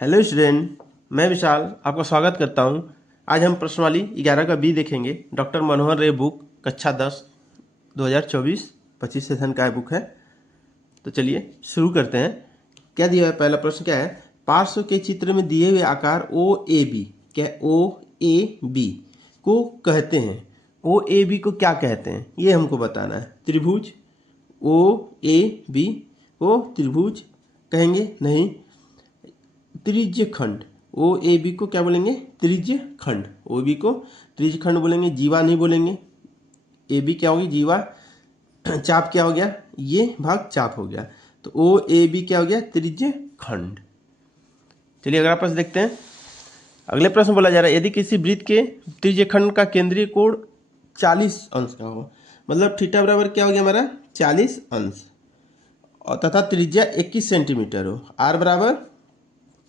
Hello student, मैं विशाल आपका स्वागत करता हूं। आज हम प्रश्नावली 11 का बी देखेंगे। डॉक्टर मनोहर रे बुक कक्षा 10 2024-25 सेशन का बुक है। तो चलिए शुरू करते हैं। क्या दिया है? पहला प्रश्न क्या है? पार्श्व के चित्र में दिए हुए आकार ओ ए बी, क्या ओ ए बी को कहते हैं? ओ ए बी को क्या कहते हैं ये हमको बताना है। त्रिभुज ओ ए बी को त्रिभुज कहेंगे? नहीं। त्रिज्य खंड ओ ए बी को क्या बोलेंगे? त्रिज्य खंड। ओ बी को त्रिज्य खंड बोलेंगे, जीवा नहीं बोलेंगे। ए बी क्या होगी? जीवा। चाप क्या हो गया? ये भाग चाप हो गया। तो ओ ए बी क्या हो गया? त्रिज्य खंड। चलिए अगला प्रश्न देखते हैं। अगले प्रश्न बोला जा रहा है, यदि किसी वृत्त के त्रिज्य खंड का केंद्रीय कोण 40 अंश का हो, मतलब थीटा बराबर क्या हो गया हमारा? 40 अंश, और तथा त्रिज्या 21 सेंटीमीटर हो, आर बराबर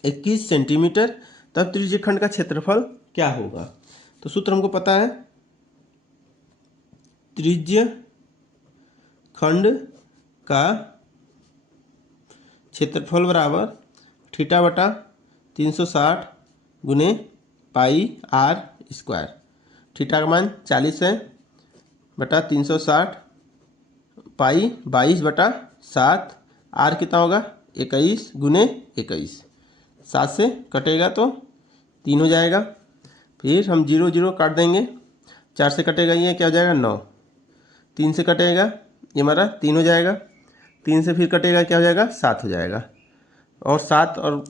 21 सेंटीमीटर, तब त्रिज्य खंड का क्षेत्रफल क्या होगा? तो सूत्र हमको पता है। त्रिज्य खंड का क्षेत्रफल बराबर थीटा बटा 360 गुने पाई आर स्क्वायर। थीटा का मान 40 है बटा 360 पाई 22 बटा 7, आर कितना होगा? 21 गुने 21। 7 से कटेगा तो 3 हो जाएगा। फिर हम 0 0 काट देंगे। 4 से कटेगा ये क्या हो जाएगा? 9। 3 से कटेगा ये हमारा 3 हो जाएगा। 3 से फिर कटेगा क्या हो जाएगा? 7 हो जाएगा। और 7 और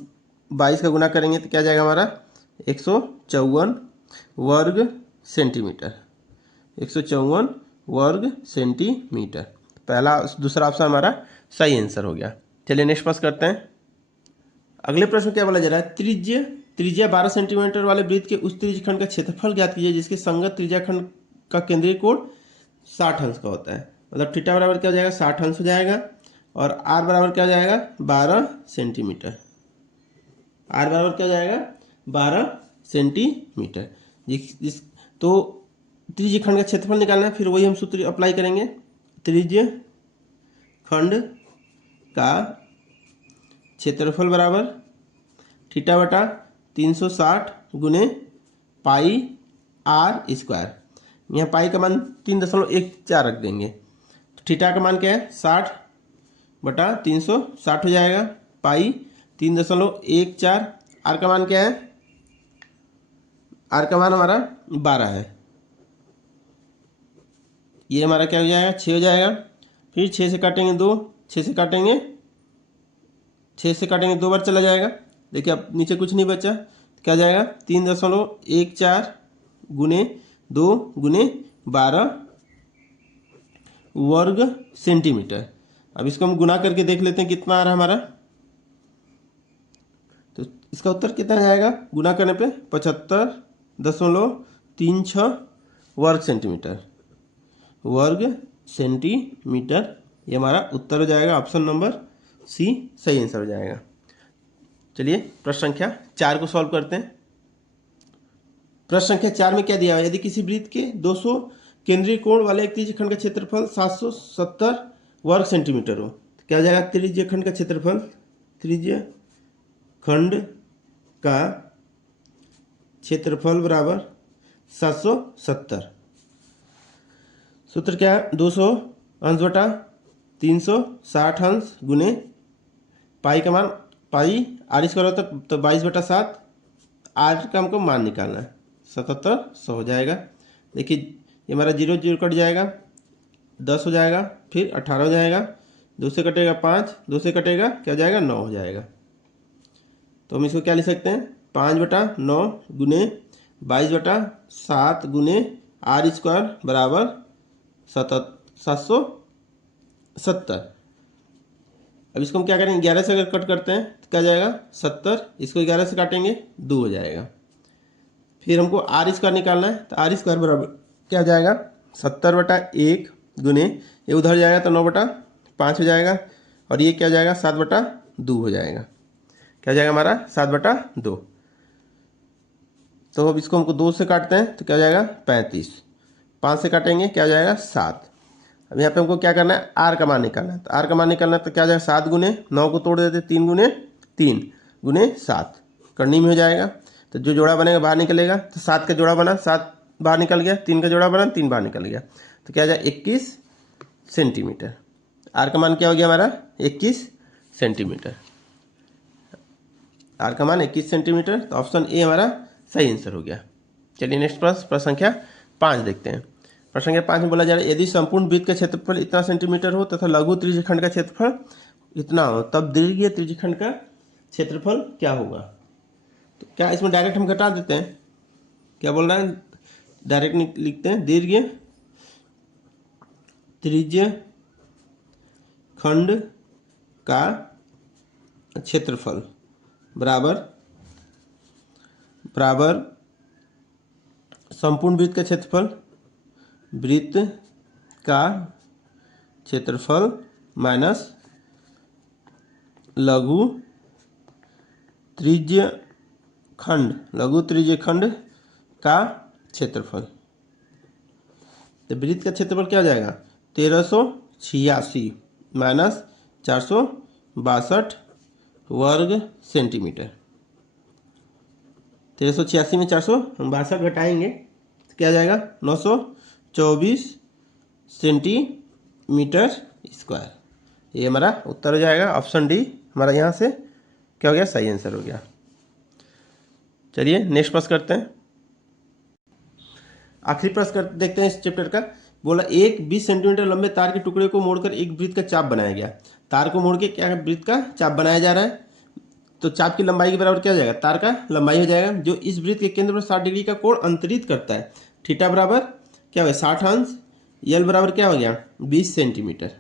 22 का गुना करेंगे तो क्या जाएगा हमारा? 154 वर्ग सेंटीमीटर। 154 वर्ग सेंटीमीटर। दूसरा ऑप्शन हमारा सही आंसर हो गया। चलिए नेक्स्ट प्रश्न करते हैं। अगले प्रश्न क्या बोला जा रहा है? त्रिज्या 12 सेंटीमीटर वाले वृत्त के उस त्रिज्य खंड का क्षेत्रफल ज्ञात कीजिए जिसके संगत त्रिज्या खंड का केंद्रीय कोण 60 अंश का होता है। मतलब थीटा बराबर क्या हो जाएगा? 60 अंश हो जाएगा। और आर बराबर क्या हो जाएगा? 12 सेंटीमीटर। आर बराबर क्या हो जाएगा? 12 सेंटीमीटर। तो त्रिज्य खंड का क्षेत्रफल निकालना है, फिर वही हम सूत्र अप्लाई करेंगे। त्रिज्य खंड का क्षेत्रफल बराबर थीटा बटा 360 गुने पाई आर स्क्वायर। यहाँ पाई का मान 3.14 रख देंगे। तो थीटा का मान क्या है? 60 बटा 360 हो जाएगा। पाई 3.14। आर का मान क्या है? आर का मान हमारा 12 है। ये हमारा क्या हो जाएगा? 6 हो जाएगा। फिर 6 से काटेंगे 2, 6 से काटेंगे 2 बार चला जाएगा। देखिए अब नीचे कुछ नहीं बचा, क्या जाएगा? 3.14 गुने 2 गुने 12 वर्ग सेंटीमीटर। अब इसको हम गुना करके देख लेते हैं कितना आ रहा है हमारा। तो इसका उत्तर कितना जाएगा गुना करने पे? 75.36 वर्ग सेंटीमीटर। ये हमारा उत्तर हो जाएगा। ऑप्शन नंबर सी सही आंसर हो जाएगा। चलिए प्रश्न संख्या 4 को सॉल्व करते हैं। प्रश्न संख्या 4 में क्या दिया है? यदि किसी वृत्त के 200 केंद्रीय कोण वाले एक त्रिज्य खंड का क्षेत्रफल 770 वर्ग सेंटीमीटर हो, तो क्या हो जाएगा? त्रिज्य खंड का क्षेत्रफल, त्रिज्य खंड का क्षेत्रफल बराबर 770। सूत्र क्या है? 200 अंश बटा 360 अंश गुने पाई का मान, पाई आर स्क्वायर होता तो 22 बटा 7। आर का हमको मान निकालना है। 7700 हो जाएगा। देखिए ये हमारा 0 0 कट जाएगा, 10 हो जाएगा, फिर 18 हो जाएगा। 2 से कटेगा 5, 2 से कटेगा क्या हो जाएगा? 9 हो जाएगा। तो हम इसको क्या लिख सकते हैं? 5 बटा 9 गुने 22 बटा 7 गुने आर स्क्वायर बराबर 770। अब इसको हम क्या करेंगे? 11 से अगर कट करते हैं तो क्या जाएगा? 70। इसको 11 से काटेंगे 2 हो जाएगा। फिर हमको आर स्क्वायर निकालना है, तो आर स्क्वायर बराबर क्या हो जाएगा? 70 बटा 1 गुने ये उधर जाएगा तो 9 बटा 5 हो जाएगा। और ये क्या हो जाएगा? 7 बटा 2 हो जाएगा। क्या हो जाएगा हमारा? 7 बटा 2। तो अब इसको हमको 2 से काटते हैं तो क्या हो जाएगा? 35। 5 से काटेंगे क्या हो जाएगा? 7। अब यहाँ पे हमको क्या करना है? आर का मान निकालना है। तो आर का मान निकालना है तो क्या हो जाएगा? 7 गुने 9 को तोड़ देते, 3 गुने 3 गुने 7, करनी में हो जाएगा, तो जो जोड़ा बनेगा बाहर निकलेगा, तो 7 का जोड़ा बना, 7 बाहर निकल गया, 3 का जोड़ा बना, 3 बाहर निकल गया, तो क्या हो जाए 21 सेंटीमीटर। आर का मान क्या हो गया हमारा 21 सेंटीमीटर। आर का मान 21 सेंटीमीटर, तो ऑप्शन ए हमारा सही आंसर हो गया। चलिए नेक्स्ट प्रश्न संख्या 5 देखते हैं। प्रश्न संख्या 5 में बोला जा रहा है यदि संपूर्ण वृत्त का क्षेत्रफल इतना सेंटीमीटर हो तथा लघु त्रिज्यखंड का क्षेत्रफल इतना हो तब दीर्घीय त्रिज्यखंड का क्षेत्रफल क्या होगा। तो क्या इसमें डायरेक्ट हम घटा देते हैं, क्या बोल रहा है, डायरेक्ट लिखते हैं दीर्घ त्रिज्यखंड का क्षेत्रफल बराबर संपूर्ण वृत्त का क्षेत्रफल, वृत्त का क्षेत्रफल माइनस लघु त्रिज्यखंड का क्षेत्रफल। तो वृत्त का क्षेत्रफल क्या हो जाएगा 1386 माइनस 462 वर्ग सेंटीमीटर। 1386 में 462 घटाएंगे तो क्या आ जाएगा 924 सेंटीमीटर स्क्वायर। ये हमारा उत्तर हो जाएगा, ऑप्शन डी हमारा यहाँ से क्या हो गया सही आंसर हो गया। चलिए नेक्स्ट प्रश्न करते हैं। आखिरी प्रश्न देखते हैं इस चैप्टर का। बोला एक 20 सेंटीमीटर लंबे तार के टुकड़े को मोड़कर एक वृत्त का चाप बनाया गया। तार को मोड़ के क्या वृत्त का चाप बनाया जा रहा है, तो चाप की लंबाई के बराबर क्या हो जाएगा तार का लंबाई हो जाएगा, जो इस वृत्त के केंद्र पर 60 डिग्री का कोण अंतरित करता है। थीटा बराबर क्या हो 60 अंश, यल बराबर क्या हो गया 20 सेंटीमीटर।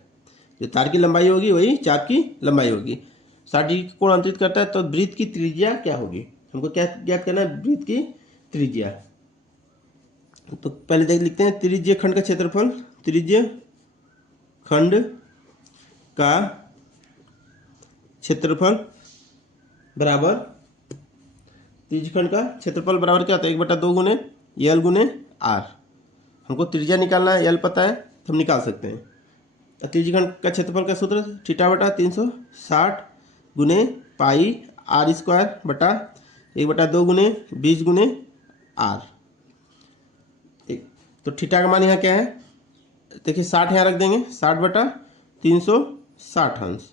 जो तार की लंबाई होगी वही चाप की लंबाई होगी। 60 डिग्री का कोण अंतरित करता है, तो वृत्त की त्रिज्या क्या होगी, हमको क्या ज्ञात करना है वृत्त की त्रिज्या। तो पहले देख लिखते हैं त्रिज्य खंड का क्षेत्रफल, त्रिज्य खंड का क्षेत्रफल बराबर त्रिज्यखंड का क्षेत्रफल बराबर क्या होता है 1/2 गुने यल गुने आर। हमको त्रिज्या निकालना है, यल पता है तो हम निकाल सकते हैं। त्रिज्यखंड का क्षेत्रफल का सूत्र थीटा बटा 360 गुने पाई आर स्क्वायर बटा 1/2 गुने 20 गुने आर। तो थीटा का मान यहाँ क्या है देखिए 60 यहाँ रख देंगे, 60/360 अंश,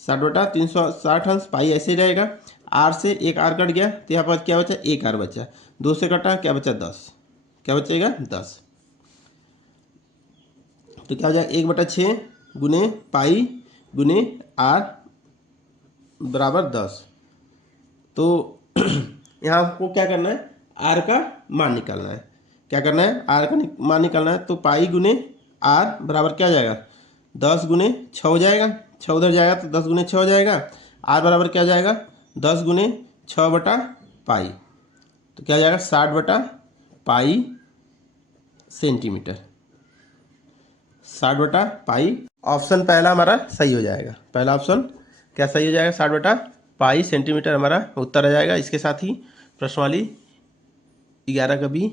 60/360 अंश, पाई ऐसे ही रहेगा। आर से एक आर कट गया तो यहाँ पर क्या बचा एक आर बचा, 2 से कटा क्या बचा 10, क्या बचेगा 10। तो क्या हो जाएगा 1/6 गुने पाई गुने आर बराबर 10। तो यहाँ आपको क्या करना है आर का मान निकालना है, क्या करना है आर का मान निकालना है। तो पाई गुने आर बराबर क्या हो जाएगा 10 गुने 6 हो जाएगा, 6 उधर जाएगा तो 10 गुने 6 हो जाएगा। आर बराबर क्या हो जाएगा 10 गुने 6 बटा पाई, तो क्या हो जाएगा 60 बटा पाई सेंटीमीटर, 60 बटा पाई। ऑप्शन पहला हमारा सही हो जाएगा, पहला ऑप्शन क्या सही हो जाएगा 60 बटा पाई सेंटीमीटर हमारा उत्तर आ जाएगा। इसके साथ ही प्रश्नवाली 11 का भी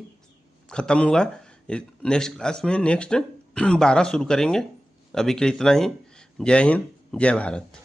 ख़त्म हुआ। नेक्स्ट क्लास में नेक्स्ट 12 शुरू करेंगे। अभी के लिए इतना ही। जय हिंद जय भारत।